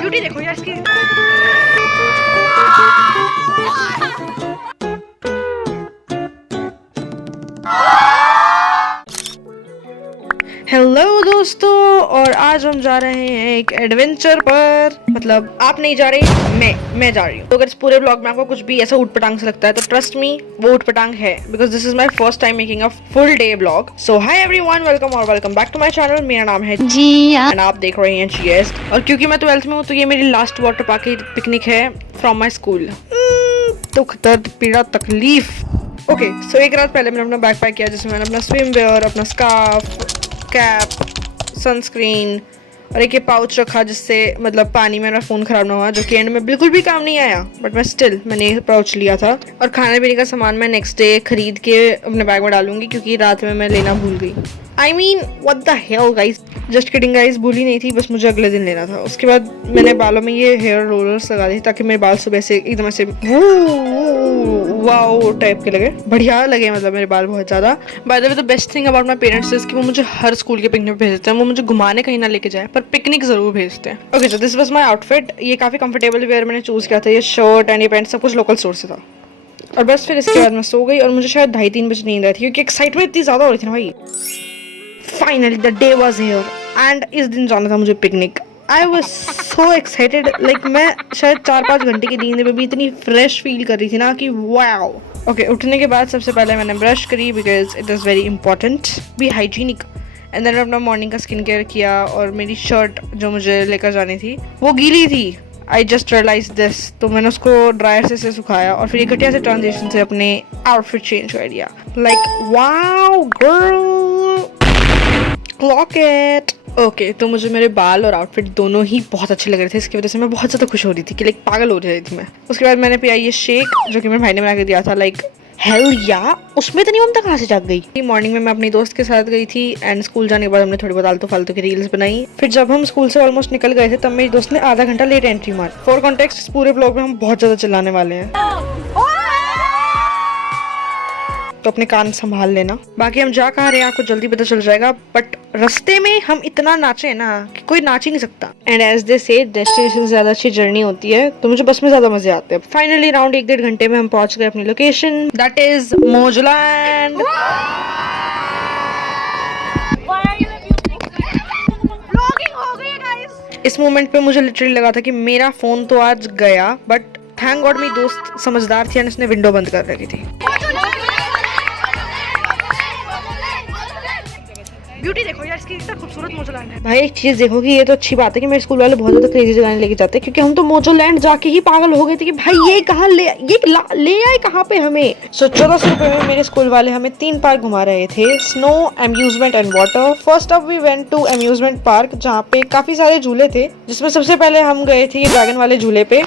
Beauty देखो यार इसकी। हेलो दोस्तों, और आज हम जा रहे हैं एक एडवेंचर पर। मतलब आप नहीं जा रही, मैं जा रही हूँ। तो अगर इस पूरे ब्लॉग में आपको कुछ भी ऐसा उटपटांग से लगता है तो ट्रस्ट मी, वो उटपटांग है, because this is my first time making a full day blog. So hi everyone, welcome back to my channel. मेरा नाम है जिया एंड आप देख रहे हैं जीएस। और क्योंकि मैं 12th में हूँ तो ये मेरी लास्ट वाटर पार्क की पिकनिक है फ्रॉम माई स्कूल। दुख दर्द पीड़ा तकलीफ। ओके, सो एक रात पहले मैंने अपना बैग पैक किया, जिसमें मैंने अपना स्विम वेयर, अपना स्कार्फ, कैप, सनस्क्रीन और एक ये पाउच रखा जिससे मतलब पानी में मेरा फ़ोन ख़राब ना हुआ, जो कि एंड में बिल्कुल भी काम नहीं आया, बट मैं स्टिल मैंने ये पाउच लिया था। और खाने पीने का सामान मैं नेक्स्ट डे खरीद के अपने बैग में डालूंगी, क्योंकि रात में मैं लेना भूल गई। I mean what the hell guys, just kidding guys, भूली नहीं थी, बस मुझे अगले दिन लेना था। उसके बाद मैंने बालों में ये हेयर रोलर्स लगा दी ताकि मेरे बाल सुबह से एकदम ऐसे वाओ टाइप के लगे, बढ़िया लगे, मतलब मेरे बाल बहुत ज़्यादा। By the way, the best thing about my parents is कि वो मुझे हर स्कूल के पिकनिक पे भेजते हैं। वो मुझे घुमाने कहीं ना लेके जाए, पर पिकनिक जरूर भेजते हैं। Okay, so this was my outfit. ये काफ़ी कंफर्टेबल वेयर मैंने चूज़ किया था। ये शर्ट एंड ये पैंट सब कुछ लोकल स्टोर से था। और बस फिर इसके बाद मैं सो गई और मुझे शायद 2:30-3 बजे नींद आई थी, क्योंकि एक्साइटमेंट इतनी ज़्यादा हो रही थी ना भाई। Finally the day was here and इस दिन जाना था मुझे picnic. I was so excited, like मैं शायद 4-5 घंटे की नींद में भी इतनी फ्रेश फील कर रही थी ना कि वाओ। ओके, उठने के बाद सबसे पहले मैंने ब्रश करी, because it is very important be hygienic. And then अपना मॉर्निंग का स्किन केयर किया, और मेरी शर्ट जो मुझे लेकर जानी थी वो गीली थी। आई जस्ट रियलाइज दिस, तो मैंने उसको ड्रायर से सुखाया और फिर घटिया से ट्रांजिशन से अपने आउटफिट चेंज कर दिया। Like wow girl, clock it. Okay, तो मुझे मेरे बाल और आउटफिट दोनों ही बहुत अच्छे लग रहे थे। इसकी वजह से मैं बहुत ज़्यादा खुश हो रही थी कि लाइक पागल हो रही थी मैं। उसके बाद मैंने पिया ये शेक, जो कि मेरे भाई ने बना के दिया था। लाइक हेल या, उसमें तो नहीं ममता कहाँ से जाग गई। मॉर्निंग में मैं अपनी दोस्त के साथ गई थी एंड स्कूल जाने के बाद हमने थोड़ी बहुत आलतू फालतू की रील्स बनाई। फिर जब हम स्कूल से ऑलमोस्ट निकल गए थे तब मेरी दोस्त ने आधा घंटा लेट एंट्री मारी। फॉर कॉन्टेक्स्ट, इस पूरे व्लॉग में हम बहुत ज़्यादा चिल्लाने वाले हैं, तो अपने कान संभाल लेना। बाकी हम जा कहाँ रहे हैं आपको जल्दी पता चल जाएगा, बट रास्ते में हम इतना नाचे ना कि कोई नाच ही नहीं सकता। एंड एज दे से डेस्टिनेशन से ज्यादा अच्छी जर्नी होती है, तो मुझे बस में ज्यादा मजे आते हैं। फाइनली अराउंड 1-1.5 घंटे में हम पहुंच गए अपनी लोकेशन, दैट इज मोजलैंड। इस मोमेंट पे मुझे लिटरली लगा था कि मेरा फोन तो आज गया, बट थैंक गॉड मेरी दोस्त समझदार थी और उसने विंडो बंद कर रखी थी। ब्यूटी देखो यार इसकी, इतना खूबसूरत मोजोलैंड है। भाई एक चीज देखो कि ये तो अच्छी बात है कि मेरे स्कूल वाले बहुत ज्यादा क्रेजी जगह लेके जाते हैं, क्योंकि हम तो मोजोलैंड जाके ही पागल हो गए थे कि भाई ये कहाँ ले आए कहाँ पे हमें। सो 1400 रुपए में मेरे स्कूल वाले हमें 3 पार्क घुमा रहे थे, snow, amusement and water. First up we went to amusement park, जहाँ पे काफी सारे झूले थे, जिसमें सबसे पहले हम गए थे ये ड्रैगन वाले झूले पे।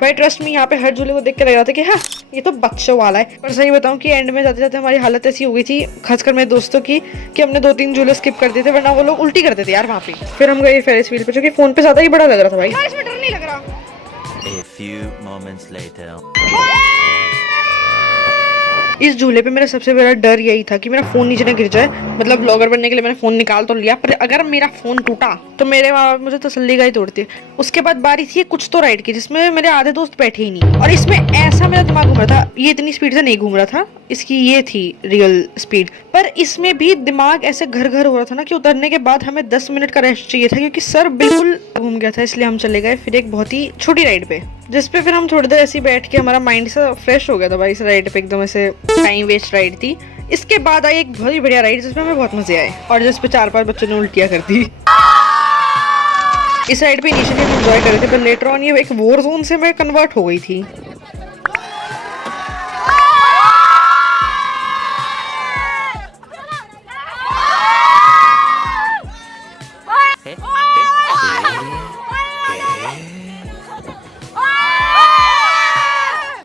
भाई ट्रस्ट मी, यहाँ पे हर झूले को देख के लग रहा था कि हाँ ये तो बच्चों वाला है। पर सही बताऊं कि एंड में जाते जाते हमारी हालत ऐसी हो गई थी, खासकर मेरे दोस्तों की, कि हमने 2-3 झूले स्किप कर दिए थे, वरना वो लोग उल्टी करते थे यार वहाँ पे। फिर हम गए फेरिस व्हील पे, जो कि फोन पे ज्यादा ही बड़ा लग रहा था भाई। इसमें डर नहीं लग रहा। A few moments later. इस झूले पे मेरा सबसे बड़ा डर यही था कि मेरा फोन नीचे ना गिर जाए। मतलब ब्लॉगर बनने के लिए मैंने फोन निकाल तो लिया, पर अगर मेरा फोन टूटा तो मेरे माँ बाप मुझे तसल्ली का ही तोड़ते। उसके बाद बारी थी कुछ तो राइड की, जिसमें मेरे आधे दोस्त बैठे ही नहीं, और इसमें ऐसा मेरा दिमाग घूम रहा था, ये इतनी स्पीड से नहीं घूम रहा था, इसकी ये थी रियल स्पीड, पर इसमें भी दिमाग ऐसे घर घर हो रहा था ना कि उतरने के बाद हमें 10 मिनट का रेस्ट चाहिए था, क्योंकि सर बिल्कुल घूम गया था। इसलिए हम चले गए फिर एक बहुत ही छोटी राइड पे, जिसपे फिर हम थोड़ी देर ऐसे बैठ के हमारा माइंड सा फ्रेश हो गया था भाई। इस राइड पे एकदम ऐसे टाइम वेस्ट राइड थी। इसके बाद आई एक बहुत ही बढ़िया राइड जिसमें हमें बहुत मजे आए, और जिसपे 4-5 बच्चों ने उल्टियाँ कर दी। इस राइड पे इनिशियली हम एंजॉय कर रहे थे, पर लेटर ऑन ये एक वॉर जोन से मैं कन्वर्ट हो गई थी।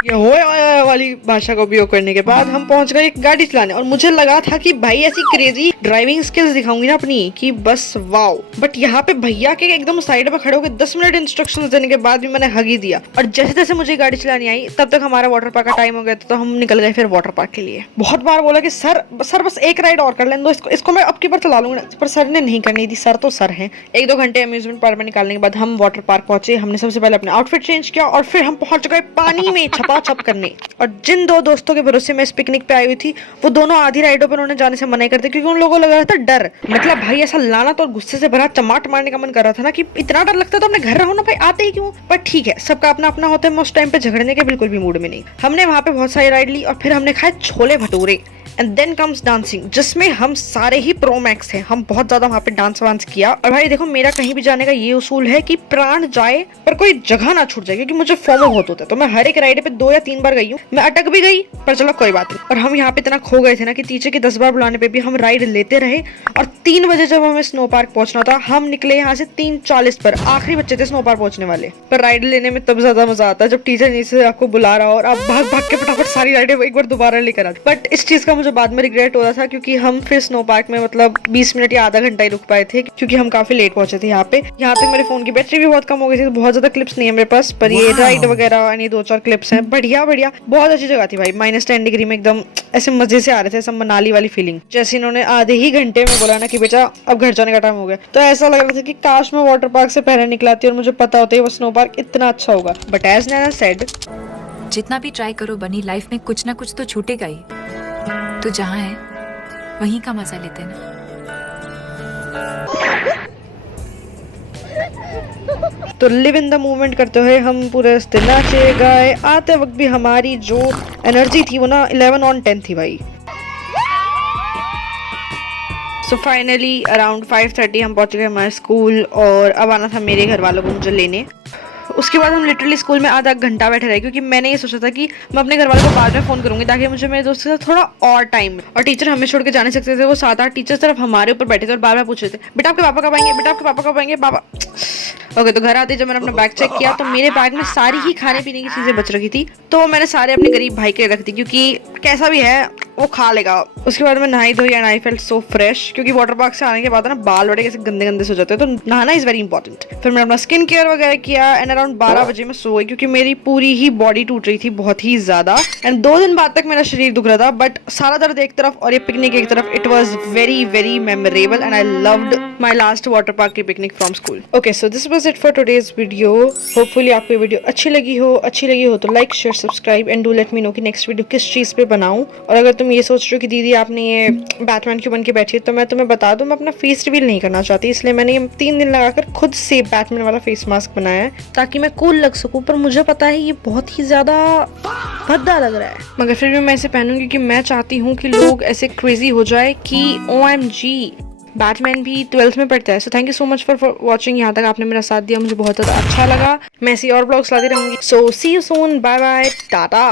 ये होए वाली भाषा का उपयोग करने के बाद हम पहुंच गए गाड़ी चलाने और मुझे लगा था कि भाई ऐसी क्रेजी ड्राइविंग स्किल्स दिखाऊंगी ना अपनी कि बस वाओ। बट यहाँ पे भैया के एकदम साइड में खड़े होकर 10 मिनट इंस्ट्रक्शंस देने के बाद भी मैंने हग ही दिया और जैसे जैसे मुझे गाड़ी चलानी आई तब तक हमारा वाटर पार्क का टाइम हो गया था, तो हम निकल गए फिर वाटर पार्क के लिए। बहुत बार बोला कि सर बस एक राइड और कर लें दो, इसको मैं अब की बार चला लूंगा, पर सर ने नहीं करनी थी। सर तो सर हैं। 1-2 घंटे अम्यूजमेंट पार्क में निकालने के बाद हम वाटर पार्क पहुंचे। हमने सबसे पहले अपना आउटफिट चेंज किया और फिर हम पहुंच गए पानी में छपाछप करने। और जिन 2 दोस्तों के भरोसे मैं इस पिकनिक पे आई हुई थी वो दोनों आधी राइडों पर उन्होंने जाने से मना कर दिया क्योंकि उन लोगों को लग रहा था डर। मतलब भाई ऐसा लानत और गुस्से से भरा चमाट मारने का मन कर रहा था ना कि इतना डर लगता है तो अपने घर रहो ना भाई, आते ही क्यों। पर ठीक है, सबका अपना अपना होता है। मैं उस टाइम पे झगड़ने के बिल्कुल भी मूड में नहीं। हमने वहां पे बहुत सारी राइड ली और फिर हमने खाए chole bhature. And then comes dancing, जिसमें हम सारे ही प्रो मैक्स हैं। हम बहुत ज्यादा वहां पे डांस वांस किया। और भाई देखो, मेरा कहीं भी जाने का ये उसूल है कि प्राण जाए पर कोई जगह ना छूट जाए, क्योंकि मुझे फोमो बहुत होता है। तो मैं हर एक राइड पे 2 या 3 बार गई हूँ। मैं अटक भी गई पर चलो कोई बात नहीं। और हम यहाँ पे इतना खो गए थे ना कि टीचर के 10 बार बुलाने पे भी हम राइड लेते रहे। और 3 बजे जब हमें स्नो पार्क पहुंचना था, हम निकले यहाँ से 3:40 पर। आखिरी बच्चे थे स्नो पार्क पहुंचने वाले। पर राइड लेने में तब ज्यादा मजा आता है जब टीचर नीचे से आपको बुला रहा हो और आप भाग भाग के फटाफट सारी राइडें एक बार दोबारा लेकर आते। बट इस चीज का मुझे बाद में रिग्रेट था क्योंकि हम फिर स्नो पार्क में मतलब 20 मिनट या आधा घंटा ही रुक पाए थे क्योंकि हम काफी लेट पहुंचे थे यहाँ पे। यहाँ तक मेरे फोन की बैटरी भी बहुत कम हो गई थी, तो बहुत ज्यादा क्लिप्स नहीं है मेरे पास। पर ये राइड वगैरह यानी 2-4 क्लिप्स हैं। बढ़िया बहुत अच्छी जगह थी भाई। -10 डिग्री में एकदम ऐसे मजे से आ रहे थे, सब मनाली वाली फीलिंग। जैसे इन्होंने आधे ही घंटे में बोला ना कि बेटा अब घर जाने का टाइम हो गया, तो ऐसा लग रहा था कि काश मैं वाटर पार्क से पहले निकलाती और मुझे पता होता है वो स्नो पार्क इतना अच्छा होगा। बट एज नैना सेड, जितना भी ट्राई करो बनी, लाइफ में कुछ ना कुछ तो छूटेगा ही। तो जहाँ है वहीं का मजा लेते ना। तो लिव इन द मोमेंट करते हुए हम पूरे रास्ते नाचे गाए। आते वक्त भी हमारी जो एनर्जी थी वो ना 11 on 10 थी भाई। सो फाइनली अराउंड 5:30 हम पहुंच गए हमारे स्कूल और अब आना था मेरे घर वालों को मुझे लेने। उसके बाद हम लिटरली स्कूल में आधा घंटा बैठे रहे क्योंकि मैंने ये सोचा था कि मैं अपने घर वालों को बाद में फोन करूंगी ताकि मुझे मेरे दोस्त के साथ थोड़ा और टाइम। और टीचर हमें छोड़ के जाने सकते थे। वो 7-8 टीचर सिर्फ हमारे ऊपर बैठे थे और बार बार पूछ रहे थे, बेटा आपके पापा कब आएंगे, बेटा आपके पापा कब आएंगे, पापा। ओके, तो घर आते जब मैंने अपना बैग चेक किया तो मेरे बैग में सारी ही खाने पीने की चीजें बच रखी थी। तो मैंने सारे अपने गरीब भाई के लिए रख दी क्योंकि कैसा भी है वो खा लेगा। उसके बाद मैं नहाई धोई and I felt so fresh क्योंकि वाटर पार्क से आने के बाद ना बाल बड़े कैसे गंदे गंदे से हो जाते हैं, तो नहाना इज वेरी इंपॉर्टेंट। फिर मैंने अपना स्किन केयर वगैरह किया एंड अराउंड 12 बजे मैं सो गई क्योंकि मेरी पूरी ही बॉडी टूट रही थी बहुत ही ज्यादा। एंड 2 दिन बाद तक मेरा शरीर दुख रहा था, बट सारा दर्द एक तरफ और ये पिकनिक एक तरफ। It was very memorable and I loved my last water park की picnic from school. Okay, so this was it for today's video. Hopefully आपको ये वीडियो अच्छी लगी हो तो like share subscribe and do let me know कि next video किस चीज पे बनाऊं। और अगर तुम ये सोच रहे हो कि दीदी आपने ये बैटमैन क्यों बन के बैठी है, तो मैं तुम्हें बता दूं मैं अपना फेस रिवील नहीं करना चाहती, इसलिए मैंने ये 3 दिन लगाकर खुद से बैटमैन वाला फेस मास्क बनाया है ताकि मैं कूल लग सकूं। पर मुझे पता है ये बहुत ही ज्यादा भद्दा लग रहा है, मगर फिर भी मैं इसे पहनूंगी क्योंकि मैं चाहती हूँ कि लोग ऐसे क्रेजी हो जाए कि OMG बैटमैन भी 12th में पढ़ता है। So thank you so much for watching. यहाँ तक आपने मेरा साथ दिया, मुझे बहुत ज़्यादा अच्छा लगा। मैं ऐसी और ब्लॉग्स लाती रहूंगी। So see you soon, bye bye, Tata.